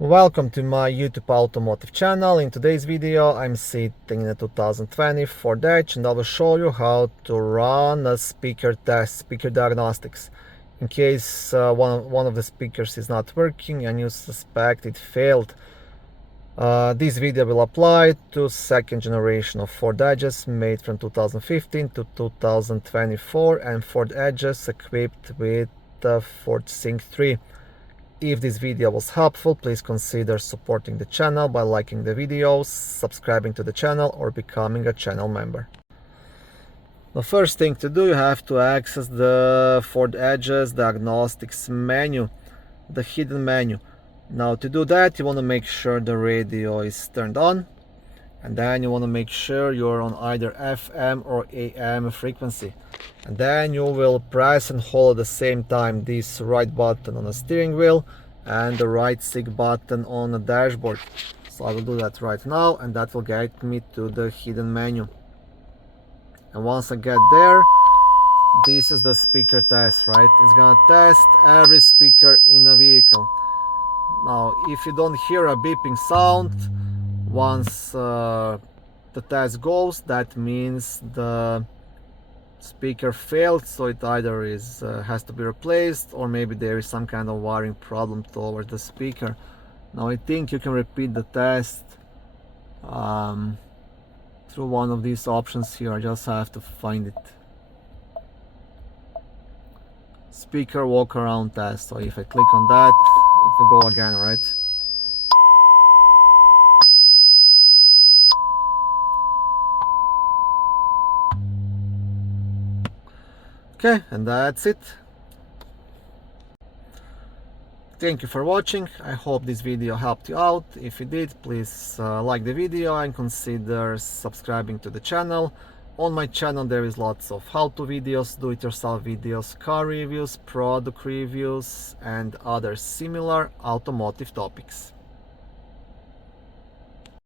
Welcome to my YouTube automotive channel. In today's video I'm sitting in a 2020 Ford Edge and I will show you how to run a speaker test, speaker diagnostics. In case one of the speakers is not working and you suspect it failed. This video will apply to second generation of Ford Edges made from 2015 to 2024 and Ford Edges equipped with Ford Sync 3. If this video was helpful, please consider supporting the channel by liking the videos, subscribing to the channel, or becoming a channel member. The first thing to do, you have to access the Ford Edges Diagnostics menu, the hidden menu. Now to do that, you want to make sure the radio is turned on, and then you want to make sure you're on either FM or AM frequency. And then you will press and hold at the same time this right button on the steering wheel and the right stick button on the dashboard. So I will do that right now, and that will get me to the hidden menu. And once I get there, this is the speaker test, right? It's gonna test every speaker in a vehicle. Now if you don't hear a beeping sound once the test goes, that means the speaker failed, so it either has to be replaced, or maybe there is some kind of wiring problem towards the speaker. Now I think you can repeat the test through one of these options here. I just have to find it. Speaker walk around test. So if I click on that, it will go again, right? Okay, and that's it. Thank you for watching. I hope this video helped you out. If you did, please like the video and consider subscribing to the channel. On my channel there is lots of how-to videos, do-it-yourself videos, car reviews, product reviews, and other similar automotive topics.